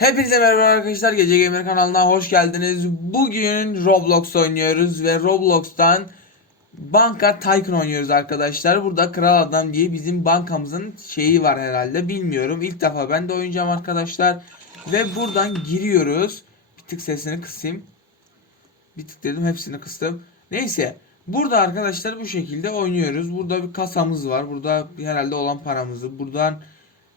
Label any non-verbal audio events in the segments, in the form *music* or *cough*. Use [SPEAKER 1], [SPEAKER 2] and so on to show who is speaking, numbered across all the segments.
[SPEAKER 1] Hepinize merhaba arkadaşlar. Gece Gamer kanalına hoş geldiniz. Bugün Roblox oynuyoruz ve Roblox'tan Banka Tycoon oynuyoruz arkadaşlar. Burada Kral Adam diye bizim bankamızın şeyi var herhalde. Bilmiyorum. İlk defa ben de oynayacağım arkadaşlar. Ve buradan giriyoruz. Bir tık sesini kısayım. Bir tık dedim hepsini kıstım. Neyse. Burada arkadaşlar bu şekilde oynuyoruz. Burada bir kasamız var. Burada herhalde olan paramızı. Buradan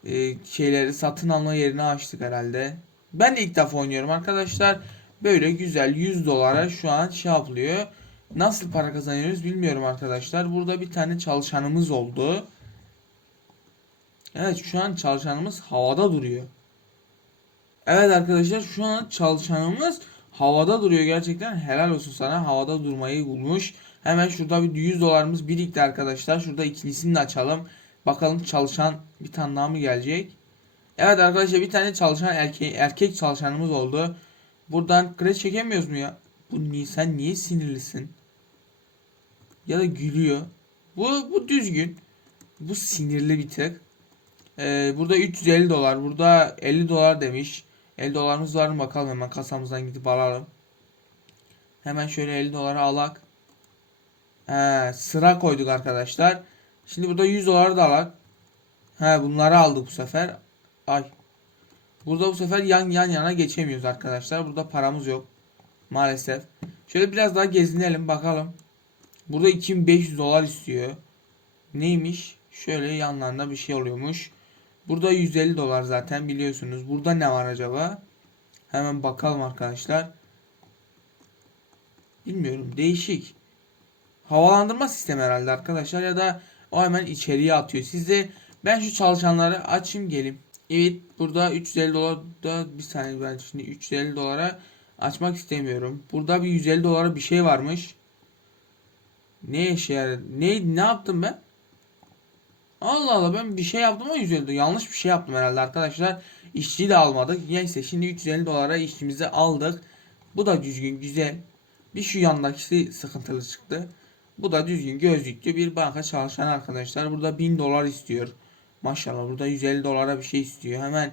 [SPEAKER 1] e, şeyleri satın alma yerini açtık herhalde. Ben de ilk defa oynuyorum arkadaşlar. Böyle güzel 100 dolara şu an şey yapılıyor. Nasıl para kazanıyoruz bilmiyorum arkadaşlar. Burada bir tane çalışanımız oldu. Evet şu an çalışanımız havada duruyor. Evet arkadaşlar şu an çalışanımız havada duruyor gerçekten helal olsun sana havada durmayı bulmuş. Hemen şurada bir 100 dolarımız birikti arkadaşlar. Şurada ikincisini de açalım. Bakalım çalışan bir tane daha mı gelecek? Evet arkadaşlar bir tane çalışan erkek, erkek çalışanımız oldu. Buradan kredi çekemiyoruz mu ya? Bu niye niye sinirlisin? Ya da gülüyor. Bu bu düzgün. Bu sinirli bir tık. Ee, burada 350 dolar. Burada 50 dolar demiş. 50 dolarımız var mı bakalım hemen kasamızdan gidip alalım. Hemen şöyle 50 doları alak. He, sıra koyduk arkadaşlar. Şimdi burada 100 dolar da alak. He bunları aldık bu sefer. Ay. Burada bu sefer yan yan yana geçemiyoruz arkadaşlar. Burada paramız yok. Maalesef. Şöyle biraz daha gezinelim bakalım. Burada 2500 dolar istiyor. Neymiş? Şöyle yanlarında bir şey oluyormuş. Burada 150 dolar zaten biliyorsunuz. Burada ne var acaba? Hemen bakalım arkadaşlar. Bilmiyorum. Değişik. Havalandırma sistemi herhalde arkadaşlar ya da o hemen içeriye atıyor. Size ben şu çalışanları açayım gelim. Evet burada 350 dolar da bir saniye ben şimdi 350 dolara açmak istemiyorum. Burada bir 150 dolara bir şey varmış. Ne işe yarar? Ne ne yaptım ben? Allah Allah ben bir şey yaptım ama 150 dolar. Yanlış bir şey yaptım herhalde arkadaşlar. İşçiyi de almadık. Neyse şimdi 350 dolara işçimizi aldık. Bu da düzgün güzel. Bir şu yandaki sıkıntılı çıktı. Bu da düzgün gözlüklü bir banka çalışan arkadaşlar. Burada 1000 dolar istiyor. Maşallah burada 150 dolara bir şey istiyor. Hemen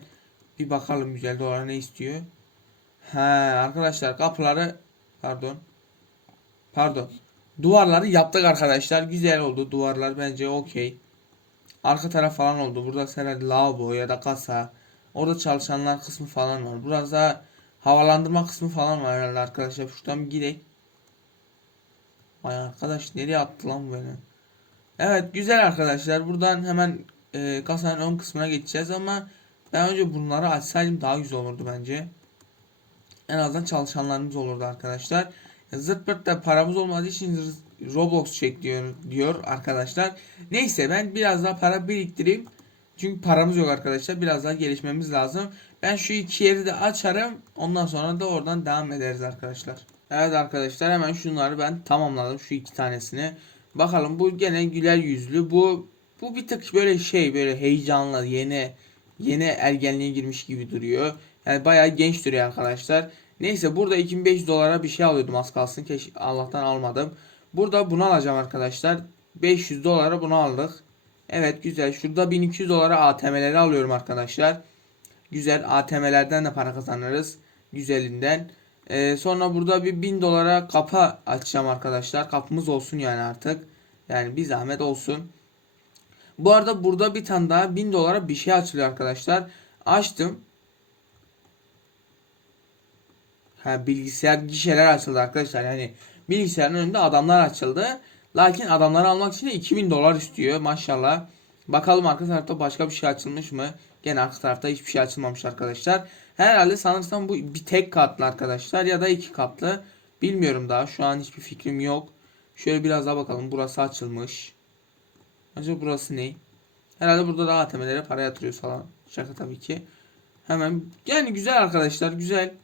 [SPEAKER 1] bir bakalım 150 dolara ne istiyor. He arkadaşlar kapıları pardon. Pardon. Duvarları yaptık arkadaşlar. Güzel oldu. Duvarlar bence okey. Arka taraf falan oldu. Burada herhalde lavabo ya da kasa. Orada çalışanlar kısmı falan var. Biraz daha havalandırma kısmı falan var herhalde arkadaşlar. Şuradan bir gidelim. Vay arkadaş nereye attı lan beni? Evet güzel arkadaşlar. Buradan hemen e, kasanın ön kısmına geçeceğiz ama ben önce bunları açsaydım daha güzel olurdu bence. En azından çalışanlarımız olurdu arkadaşlar. Zırt pırt da paramız olmadığı için Roblox çek diyor, diyor arkadaşlar. Neyse ben biraz daha para biriktireyim. Çünkü paramız yok arkadaşlar. Biraz daha gelişmemiz lazım. Ben şu iki yeri de açarım. Ondan sonra da oradan devam ederiz arkadaşlar. Evet arkadaşlar hemen şunları ben tamamladım şu iki tanesini. Bakalım bu gene güler yüzlü. Bu bu bir tık böyle şey böyle heyecanlı yeni yeni ergenliğe girmiş gibi duruyor. Yani bayağı genç duruyor arkadaşlar. Neyse burada 2500 dolara bir şey alıyordum az kalsın. Keş Allah'tan almadım. Burada bunu alacağım arkadaşlar. 500 dolara bunu aldık. Evet güzel. Şurada 1200 dolara ATM'leri alıyorum arkadaşlar. Güzel ATM'lerden de para kazanırız. Güzelinden. Ee, sonra burada bir 1000 dolara kapı açacağım arkadaşlar. Kapımız olsun yani artık. Yani bir zahmet olsun. Bu arada burada bir tane daha 1000 dolara bir şey açılıyor arkadaşlar. Açtım. Ha, bilgisayar gişeler açıldı arkadaşlar. Yani bilgisayarın önünde adamlar açıldı. Lakin adamları almak için de 2000 dolar istiyor maşallah. Bakalım arka tarafta başka bir şey açılmış mı? Gene arka tarafta hiçbir şey açılmamış arkadaşlar. Herhalde sanırsam bu bir tek katlı arkadaşlar ya da iki katlı. Bilmiyorum daha şu an hiçbir fikrim yok. Şöyle biraz daha bakalım. Burası açılmış. Acaba burası ne? Herhalde burada da ATM'lere para yatırıyor falan. Şaka tabii ki. Hemen yani güzel arkadaşlar güzel.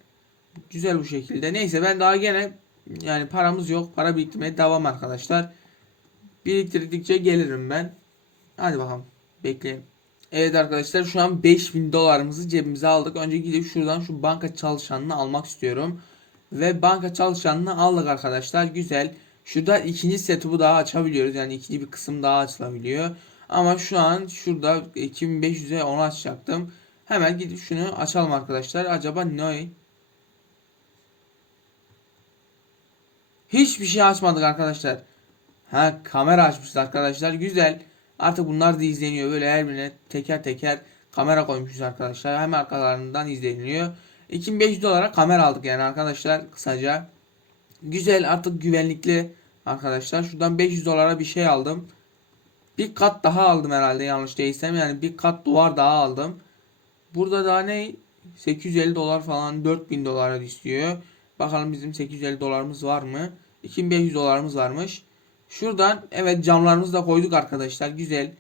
[SPEAKER 1] Güzel bu şekilde. Neyse ben daha gene yani paramız yok. Para biriktirmeye devam arkadaşlar. Biriktirdikçe gelirim ben. Hadi bakalım. Bekleyelim. Evet arkadaşlar şu an 5000 dolarımızı cebimize aldık. Önce gidip şuradan şu banka çalışanını almak istiyorum. Ve banka çalışanını aldık arkadaşlar. Güzel. Şurada ikinci setup'u daha açabiliyoruz. Yani ikinci bir kısım daha açılabiliyor. Ama şu an şurada 2500'e onu açacaktım. Hemen gidip şunu açalım arkadaşlar. Acaba ne? Hiçbir şey açmadık arkadaşlar. Ha kamera açmışız arkadaşlar. Güzel. Artık bunlar da izleniyor. Böyle her birine teker teker kamera koymuşuz arkadaşlar. Hem arkalarından izleniyor. 2500 dolara kamera aldık yani arkadaşlar kısaca. Güzel artık güvenlikli arkadaşlar. Şuradan 500 dolara bir şey aldım. Bir kat daha aldım herhalde yanlış değilsem. Yani bir kat duvar daha aldım. Burada daha ne? 850 dolar falan 4000 dolara istiyor. Bakalım bizim 850 dolarımız var mı? 2500 dolarımız varmış. Şuradan evet camlarımızı da koyduk arkadaşlar. Güzel.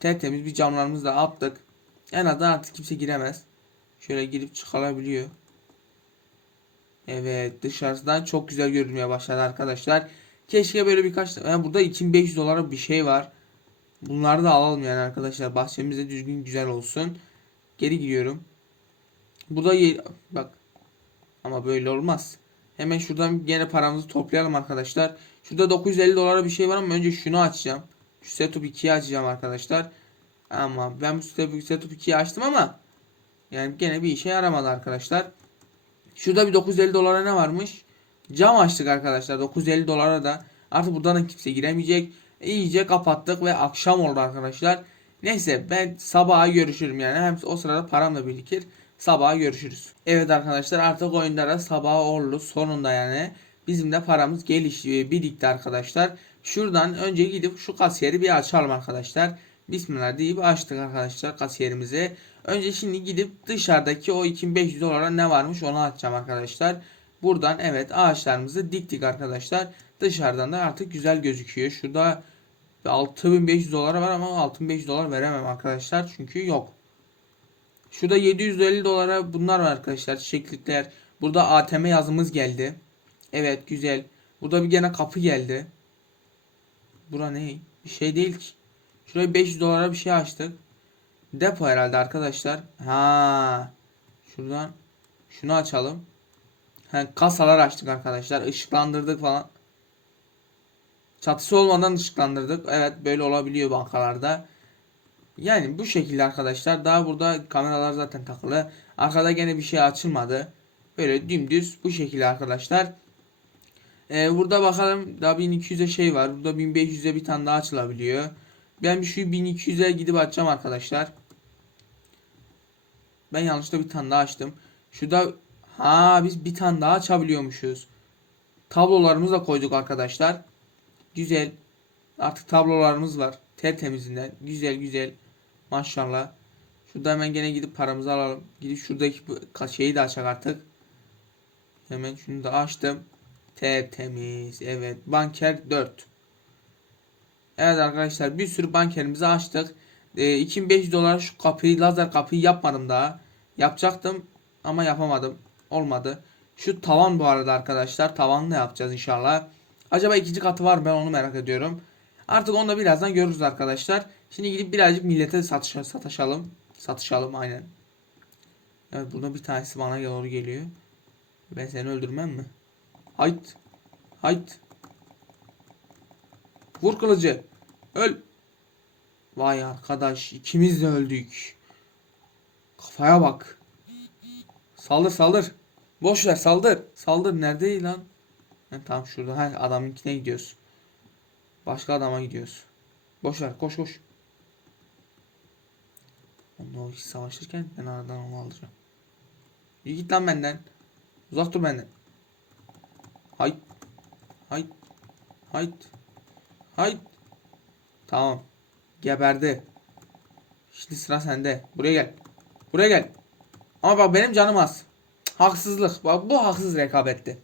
[SPEAKER 1] Tertemiz bir camlarımızı da attık. En azından artık kimse giremez. Şöyle girip çıkılabiliyor. Evet dışarıdan çok güzel görünmeye başladı arkadaşlar. Keşke böyle birkaç yani burada 2500 dolara bir şey var. Bunları da alalım yani arkadaşlar. Bahçemizde düzgün güzel olsun. Geri gidiyorum. Burada ye- bak ama böyle olmaz. Hemen şuradan gene paramızı toplayalım arkadaşlar. Şurada 950 dolara bir şey var ama önce şunu açacağım. Şu setup 2'yi açacağım arkadaşlar. Ama ben bu setup, setup 2'yi açtım ama yani gene bir işe yaramadı arkadaşlar. Şurada bir 950 dolara ne varmış? Cam açtık arkadaşlar. 950 dolara da artık buradan da kimse giremeyecek. İyice kapattık ve akşam oldu arkadaşlar. Neyse ben sabaha görüşürüm yani. Hem o sırada param da birikir. Sabaha görüşürüz. Evet arkadaşlar artık oyunlara sabah oldu. Sonunda yani. Bizim de paramız gelişti, birikti arkadaşlar. Şuradan önce gidip şu kasiyeri bir açalım arkadaşlar. Bismillah deyip açtık arkadaşlar kasiyerimizi. Önce şimdi gidip dışarıdaki o 2500 dolara ne varmış onu açacağım arkadaşlar. Buradan evet ağaçlarımızı diktik arkadaşlar. Dışarıdan da artık güzel gözüküyor. Şurada 6500 dolara var ama 6500 dolar veremem arkadaşlar. Çünkü yok. Şurada 750 dolara bunlar var arkadaşlar. Çiçeklikler. Burada ATM yazımız geldi. Evet güzel. Burada bir gene kapı geldi. Bura ne? Bir şey değil ki. Şuraya 500 dolara bir şey açtık. Depo herhalde arkadaşlar. Ha. Şuradan şunu açalım. Ha, kasalar açtık arkadaşlar. Işıklandırdık falan. Çatısı olmadan ışıklandırdık. Evet böyle olabiliyor bankalarda. Yani bu şekilde arkadaşlar. Daha burada kameralar zaten takılı. Arkada gene bir şey açılmadı. Böyle dümdüz bu şekilde arkadaşlar. Ee, burada bakalım daha 1200'e şey var. Burada 1500'e bir tane daha açılabiliyor. Ben şu 1200'e gidip açacağım arkadaşlar. Ben yanlışlıkla bir tane daha açtım. Şurada ha biz bir tane daha açabiliyormuşuz. Tablolarımızı da koyduk arkadaşlar. Güzel. Artık tablolarımız var. Tertemizinden. Güzel güzel. Maşallah. Şurada hemen gene gidip paramızı alalım. Gidip şuradaki şeyi de açak artık. Hemen şunu da açtım. Tertemiz. Evet. Banker 4. Evet arkadaşlar bir sürü bankerimizi açtık. E, 2500 dolar şu kapıyı lazer kapıyı yapmadım daha. Yapacaktım ama yapamadım. Olmadı. Şu tavan bu arada arkadaşlar. Tavanı da yapacağız inşallah. Acaba ikinci katı var mı? ben onu merak ediyorum. Artık onu da birazdan görürüz arkadaşlar. Şimdi gidip birazcık millete satış satışalım. Satışalım aynen. Evet burada bir tanesi bana doğru geliyor. Ben seni öldürmem mi? Hayt. Hayt. Vur kılıcı. Öl. Vay arkadaş ikimiz de öldük. Kafaya bak. Saldır saldır. Boş ver saldır. Saldır nerede lan? Ha, tamam şurada. Ha, adamınkine gidiyoruz. Başka adama gidiyoruz. Boş ver koş koş. Onunla savaşırken ben aradan onu alacağım. İyi git lan benden. Uzak dur benden. Hayt. Hayt. Hayt. Hayt. Tamam. Geberdi. Şimdi sıra sende. Buraya gel. Buraya gel. Ama bak benim canım az. Haksızlık. Bak bu haksız rekabetti.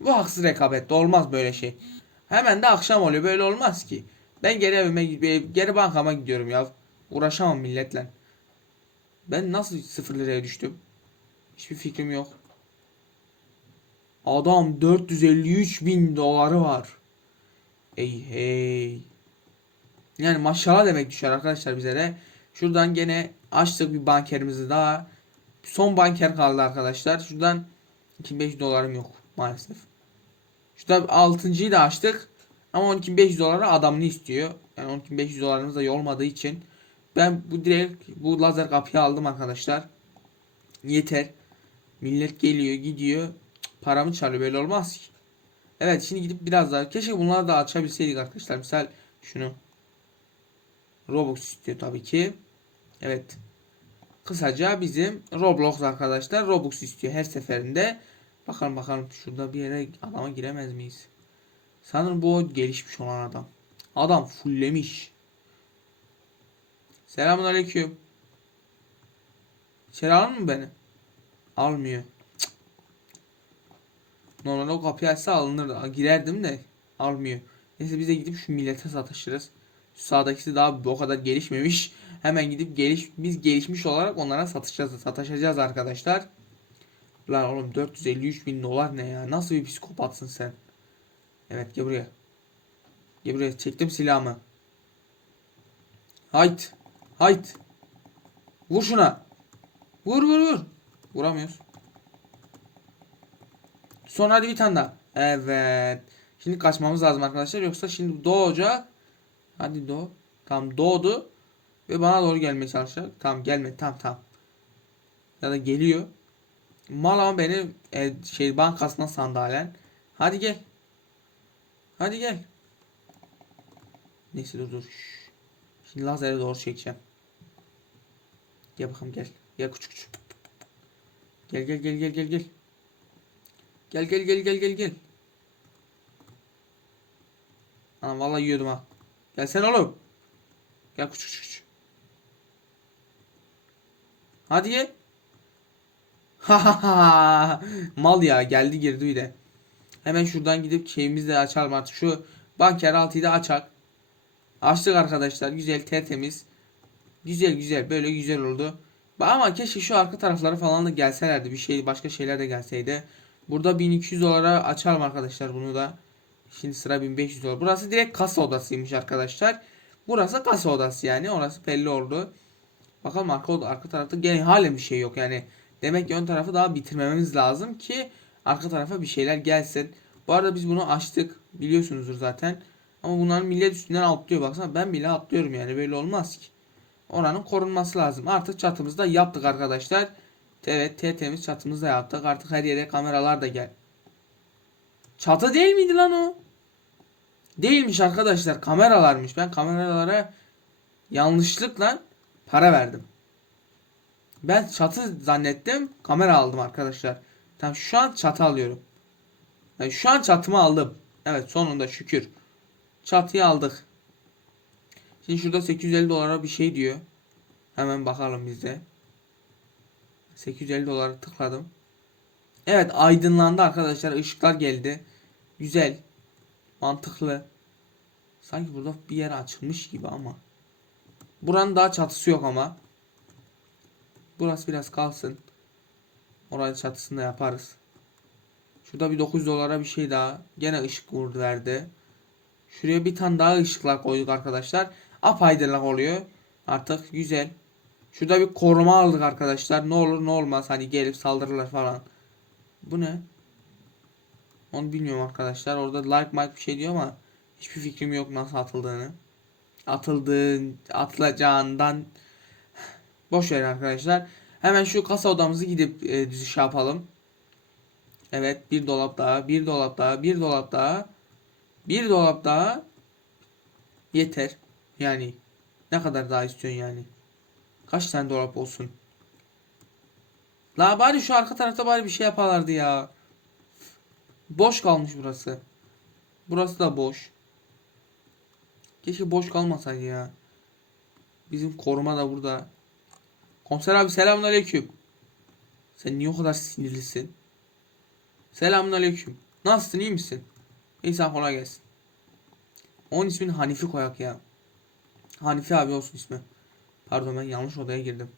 [SPEAKER 1] Bu haksız rekabetti. Olmaz böyle şey. Hemen de akşam oluyor. Böyle olmaz ki. Ben geri evime geri bankama gidiyorum ya. Uğraşamam milletle. Ben nasıl sıfır liraya düştüm? Hiçbir fikrim yok. Adam 453 bin doları var. Ey hey. Yani maşallah demek düşer arkadaşlar bize de. Şuradan gene açtık bir bankerimizi daha. Son banker kaldı arkadaşlar. Şuradan 2500 dolarım yok maalesef. Şurada 6.yı da açtık. Ama 12.500 dolara adamını istiyor. Yani 12.500 dolarımız da olmadığı için Ben bu direkt bu lazer kapıyı aldım arkadaşlar. Yeter. Millet geliyor gidiyor. Paramı çalıyor böyle olmaz ki. Evet şimdi gidip biraz daha keşke bunları da açabilseydik arkadaşlar. Misal şunu. Robux istiyor tabii ki. Evet. Kısaca bizim Roblox arkadaşlar Robux istiyor her seferinde. Bakalım bakalım şurada bir yere adama giremez miyiz? Sanırım bu gelişmiş olan adam. Adam fulllemiş. Selamun aleyküm. İçeri alır mı beni? Almıyor. Normalde o kapıyı açsa alınırdı. Girerdim de almıyor. Neyse biz de gidip şu millete satışırız. Şu sağdakisi daha o kadar gelişmemiş. *laughs* Hemen gidip geliş biz gelişmiş olarak onlara satışacağız, sataşacağız arkadaşlar. Lan oğlum 453 bin dolar ne ya? Nasıl bir psikopatsın sen? Evet gel buraya. Gel buraya çektim silahımı. Hayt. Hayt. Vur şuna. Vur vur vur. Vuramıyoruz. Sonra hadi bir tane daha. Evet. Şimdi kaçmamız lazım arkadaşlar. Yoksa şimdi doğacak. Hadi doğ. Tamam doğdu. Ve bana doğru gelmeye çalışacak. Tamam gelme. Tamam tamam. Ya da geliyor. Mal beni e, şey bankasına sandalen. Hadi gel. Hadi gel. Neyse dur dur. Şimdi lazere doğru çekeceğim. Gel bakalım gel. Gel küçük küçük. Gel gel gel gel gel gel. Gel gel gel gel gel gel. Anam vallahi yiyordum ha. Gel sen oğlum. Gel küçük küçük. küçük. Hadi. Ha ha ha. Mal ya geldi girdi bir de. Hemen şuradan gidip şeyimizi de açalım artık. Şu banker altıyı da açak. Açtık arkadaşlar. Güzel tertemiz. Güzel güzel böyle güzel oldu. Ama keşke şu arka tarafları falan da gelselerdi. Bir şey başka şeyler de gelseydi. Burada 1200 dolara açalım arkadaşlar bunu da. Şimdi sıra 1500 dolar. Burası direkt kasa odasıymış arkadaşlar. Burası kasa odası yani. Orası belli oldu. Bakalım arka, arka tarafta gene halen bir şey yok yani. Demek ki ön tarafı daha bitirmemiz lazım ki arka tarafa bir şeyler gelsin. Bu arada biz bunu açtık. Biliyorsunuzdur zaten. Ama bunların millet üstünden atlıyor. Baksana ben bile atlıyorum yani. Böyle olmaz ki. Oranın korunması lazım. Artık çatımızı da yaptık arkadaşlar. Evet tertemiz çatımızı da yaptık. Artık her yere kameralar da gel. Çatı değil miydi lan o? Değilmiş arkadaşlar. Kameralarmış. Ben kameralara yanlışlıkla para verdim. Ben çatı zannettim. Kamera aldım arkadaşlar. Tamam şu an çatı alıyorum. Yani şu an çatımı aldım. Evet sonunda şükür. Çatıyı aldık. Şimdi şurada 850 dolara bir şey diyor. Hemen bakalım bizde. 850 dolara tıkladım. Evet aydınlandı arkadaşlar. Işıklar geldi. Güzel. Mantıklı. Sanki burada bir yer açılmış gibi ama. Buranın daha çatısı yok ama. Burası biraz kalsın. Oranın çatısını da yaparız. Şurada bir 9 dolara bir şey daha. Gene ışık vurdu verdi. Şuraya bir tane daha ışıklar koyduk arkadaşlar. Apaydınlık oluyor. Artık güzel. Şurada bir koruma aldık arkadaşlar. Ne olur ne olmaz. Hani gelip saldırırlar falan. Bu ne? Onu bilmiyorum arkadaşlar. Orada like mic bir şey diyor ama hiçbir fikrim yok nasıl atıldığını. Atıldığın, atılacağından boş verin arkadaşlar. Hemen şu kasa odamızı gidip e, düz şey yapalım. Evet bir dolap daha, bir dolap daha, bir dolap daha. Bir dolap daha yeter. Yani ne kadar daha istiyorsun yani? Kaç tane dolap olsun? La bari şu arka tarafta bari bir şey yaparlardı ya. Boş kalmış burası. Burası da boş. Keşke boş kalmasaydı ya. Bizim koruma da burada. Komiser abi selamünaleyküm. Sen niye o kadar sinirlisin? Selamünaleyküm. Nasılsın iyi misin? İnsan kolay gelsin. Onun ismini Hanifi koyak ya. Hanifi abi olsun ismi. Pardon ben yanlış odaya girdim.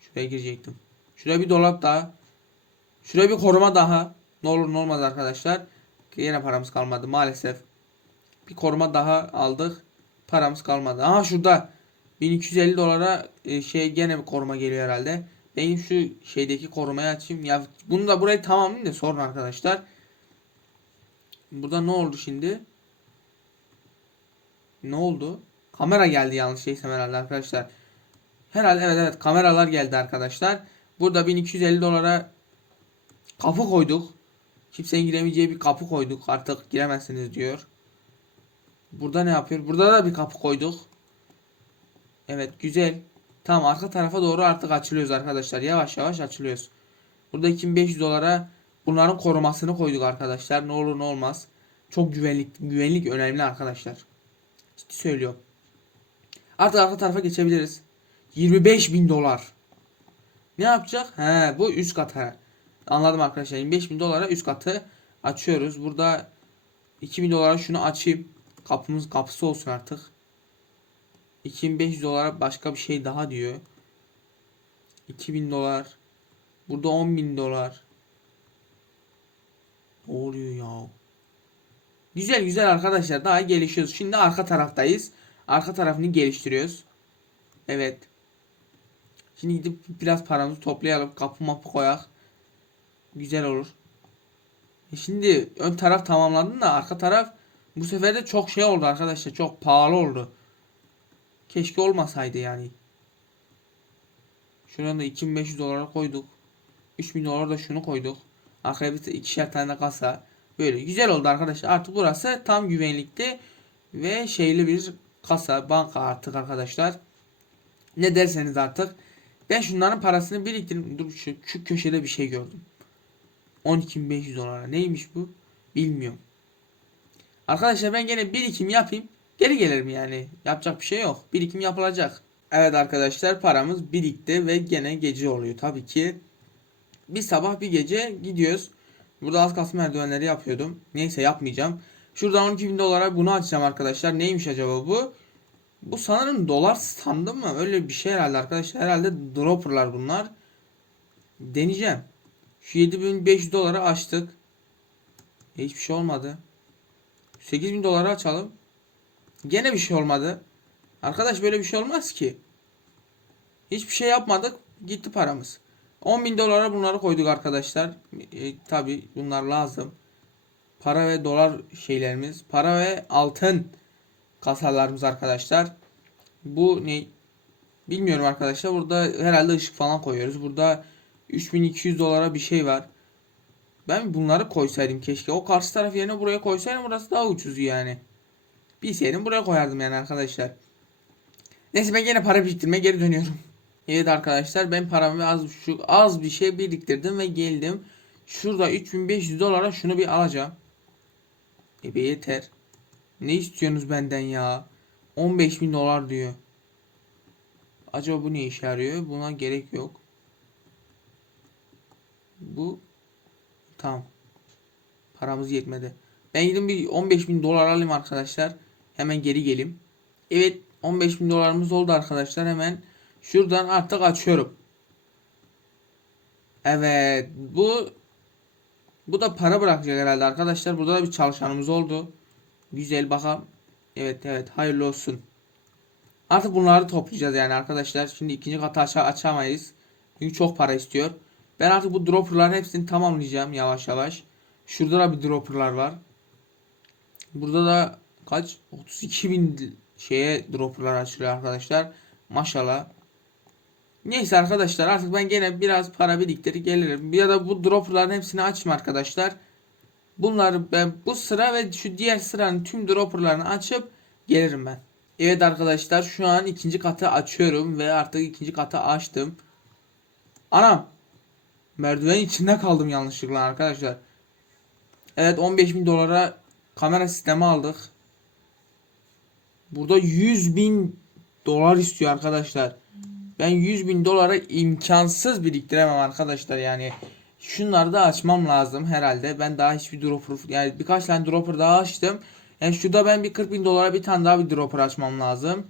[SPEAKER 1] Şuraya girecektim. Şuraya bir dolap daha. Şuraya bir koruma daha. Ne olur ne olmaz arkadaşlar. Yine paramız kalmadı maalesef. Bir koruma daha aldık. Paramız kalmadı. Aha şurada 1250 dolara e, şey gene bir koruma geliyor herhalde. Benim şu şeydeki korumayı açayım. Ya bunu da burayı tamamlayayım da sorun arkadaşlar. Burada ne oldu şimdi? Ne oldu? Kamera geldi yanlış şeysem herhalde arkadaşlar. Herhalde evet evet kameralar geldi arkadaşlar. Burada 1250 dolara kapı koyduk. Kimsenin giremeyeceği bir kapı koyduk. Artık giremezsiniz diyor. Burada ne yapıyor? Burada da bir kapı koyduk. Evet güzel. Tamam arka tarafa doğru artık açılıyoruz arkadaşlar. Yavaş yavaş açılıyoruz. Burada 2500 dolara bunların korumasını koyduk arkadaşlar. Ne olur ne olmaz. Çok güvenlik güvenlik önemli arkadaşlar. Ciddi söylüyorum. Artık arka tarafa geçebiliriz. 25 bin dolar. Ne yapacak? He bu üst kata. Anladım arkadaşlar. 25 bin dolara üst katı açıyoruz. Burada 2000 dolara şunu açayım. Kapımız kapısı olsun artık. 2500 dolara başka bir şey daha diyor. 2000 dolar. Burada 10.000 dolar. Ne oluyor ya? Güzel güzel arkadaşlar. Daha gelişiyoruz. Şimdi arka taraftayız. Arka tarafını geliştiriyoruz. Evet. Şimdi gidip biraz paramızı toplayalım. Kapı mapı koyak. Güzel olur. E şimdi ön taraf tamamladın da arka taraf bu sefer de çok şey oldu arkadaşlar. Çok pahalı oldu. Keşke olmasaydı yani. Şuradan da 2500 dolara koyduk. 3000 dolar da şunu koyduk. Arkaya bir ikişer tane kasa. Böyle güzel oldu arkadaşlar. Artık burası tam güvenlikli ve şeyli bir kasa, banka artık arkadaşlar. Ne derseniz artık. Ben şunların parasını biriktirdim. Dur şu, şu köşede bir şey gördüm. 12.500 dolara. Neymiş bu? Bilmiyorum. Arkadaşlar ben gene birikim yapayım. Geri gelirim yani. Yapacak bir şey yok. Birikim yapılacak. Evet arkadaşlar paramız birikti ve gene gece oluyor. Tabii ki bir sabah bir gece gidiyoruz. Burada az kalsın merdivenleri yapıyordum. Neyse yapmayacağım. Şuradan 12 bin dolara bunu açacağım arkadaşlar. Neymiş acaba bu? Bu sanırım dolar standı mı? Öyle bir şey herhalde arkadaşlar. Herhalde dropperlar bunlar. Deneyeceğim. Şu 7500 dolara açtık. E, hiçbir şey olmadı. 8000 dolara açalım. Gene bir şey olmadı. Arkadaş böyle bir şey olmaz ki. Hiçbir şey yapmadık. Gitti paramız. 10 bin dolara bunları koyduk arkadaşlar. E, Tabi bunlar lazım. Para ve dolar şeylerimiz. Para ve altın kasalarımız arkadaşlar. Bu ne? Bilmiyorum arkadaşlar. Burada herhalde ışık falan koyuyoruz. Burada 3200 dolara bir şey var. Ben bunları koysaydım keşke. O karşı taraf yerine buraya koysaydım burası daha ucuz yani. Bilseydim buraya koyardım yani arkadaşlar. Neyse ben gene para biriktirmeye geri dönüyorum. *laughs* Evet arkadaşlar ben paramı az şu az bir şey biriktirdim ve geldim. Şurada 3500 dolara şunu bir alacağım. E be yeter. Ne istiyorsunuz benden ya? 15.000 dolar diyor. Acaba bu ne işe yarıyor? Buna gerek yok. Bu tamam. Paramız yetmedi. Ben gidin bir 15.000 dolar alayım arkadaşlar. Hemen geri geleyim. Evet 15.000 dolarımız oldu arkadaşlar. Hemen şuradan artık açıyorum. Evet bu bu da para bırakacak herhalde arkadaşlar. Burada da bir çalışanımız oldu. Güzel bakalım. Evet evet hayırlı olsun. Artık bunları toplayacağız yani arkadaşlar. Şimdi ikinci katı aşağı açamayız. Çünkü çok para istiyor. Ben artık bu dropperların hepsini tamamlayacağım yavaş yavaş. Şurada da bir dropperlar var. Burada da kaç? 32 bin şeye dropperlar açılıyor arkadaşlar. Maşallah. Neyse arkadaşlar artık ben gene biraz para biriktirip gelirim. Ya da bu dropperların hepsini açayım arkadaşlar. Bunları ben bu sıra ve şu diğer sıranın tüm dropperlarını açıp gelirim ben. Evet arkadaşlar şu an ikinci katı açıyorum ve artık ikinci katı açtım. Anam. Merdiven içinde kaldım yanlışlıkla arkadaşlar. Evet 15 bin dolara kamera sistemi aldık. Burada 100 bin dolar istiyor arkadaşlar. Ben 100 bin dolara imkansız biriktiremem arkadaşlar yani. Şunları da açmam lazım herhalde. Ben daha hiçbir dropper yani birkaç tane dropper daha açtım. Yani şurada ben bir 40 bin dolara bir tane daha bir dropper açmam lazım.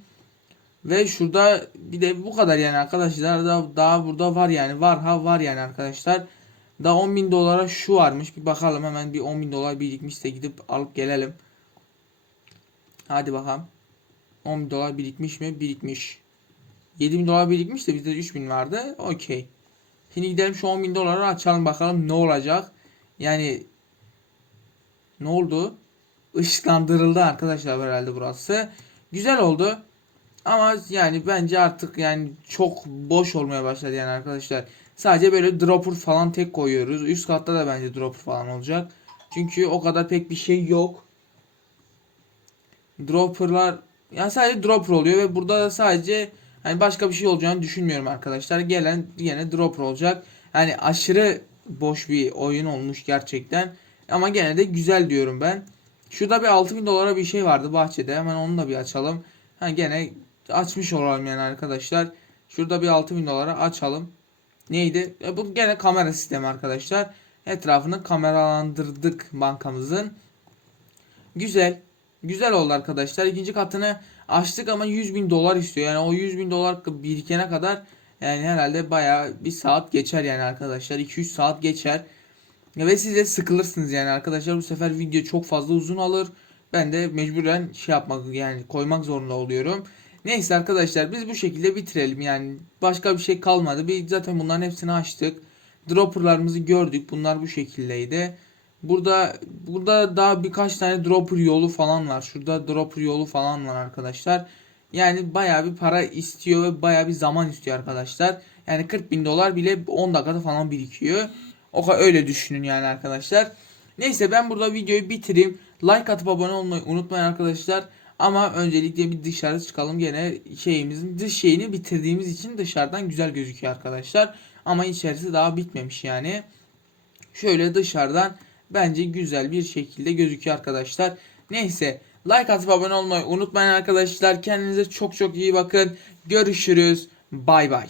[SPEAKER 1] Ve şurada bir de bu kadar yani arkadaşlar da daha burada var yani var ha var yani arkadaşlar. Da 10 bin dolara şu varmış bir bakalım hemen bir 10 bin dolar birikmişse gidip alıp gelelim. Hadi bakalım. 10 bin dolar birikmiş mi? Birikmiş. 7 bin dolar birikmiş de bizde 3 bin vardı. Okey. Şimdi gidelim şu 10 bin doları açalım bakalım ne olacak. Yani ne oldu? Işıklandırıldı arkadaşlar herhalde burası. Güzel oldu. Ama yani bence artık yani çok boş olmaya başladı yani arkadaşlar. Sadece böyle dropper falan tek koyuyoruz. Üst katta da bence dropper falan olacak. Çünkü o kadar pek bir şey yok. Dropper'lar yani sadece dropper oluyor ve burada da sadece hani başka bir şey olacağını düşünmüyorum arkadaşlar. Gelen yine dropper olacak. Yani aşırı boş bir oyun olmuş gerçekten. Ama gene de güzel diyorum ben. Şurada bir 6000 dolara bir şey vardı bahçede. Hemen onu da bir açalım. Ha gene açmış olalım yani arkadaşlar. Şurada bir 6000 dolara açalım. Neydi? E, bu gene kamera sistemi arkadaşlar. Etrafını kameralandırdık bankamızın. Güzel. Güzel oldu arkadaşlar. İkinci katını açtık ama 100 bin dolar istiyor. Yani o 100 bin dolar birikene kadar yani herhalde bayağı bir saat geçer yani arkadaşlar. 2-3 saat geçer. Ve siz de sıkılırsınız yani arkadaşlar. Bu sefer video çok fazla uzun alır. Ben de mecburen şey yapmak yani koymak zorunda oluyorum. Neyse arkadaşlar biz bu şekilde bitirelim yani başka bir şey kalmadı. Biz zaten bunların hepsini açtık. Dropperlarımızı gördük. Bunlar bu şekildeydi. Burada burada daha birkaç tane dropper yolu falan var. Şurada dropper yolu falan var arkadaşlar. Yani bayağı bir para istiyor ve bayağı bir zaman istiyor arkadaşlar. Yani 40 bin dolar bile 10 dakikada falan birikiyor. O öyle düşünün yani arkadaşlar. Neyse ben burada videoyu bitireyim. Like atıp abone olmayı unutmayın arkadaşlar. Ama öncelikle bir dışarı çıkalım. Gene şeyimizin dış şeyini bitirdiğimiz için dışarıdan güzel gözüküyor arkadaşlar. Ama içerisi daha bitmemiş yani. Şöyle dışarıdan bence güzel bir şekilde gözüküyor arkadaşlar. Neyse like atıp abone olmayı unutmayın arkadaşlar. Kendinize çok çok iyi bakın. Görüşürüz. Bay bay.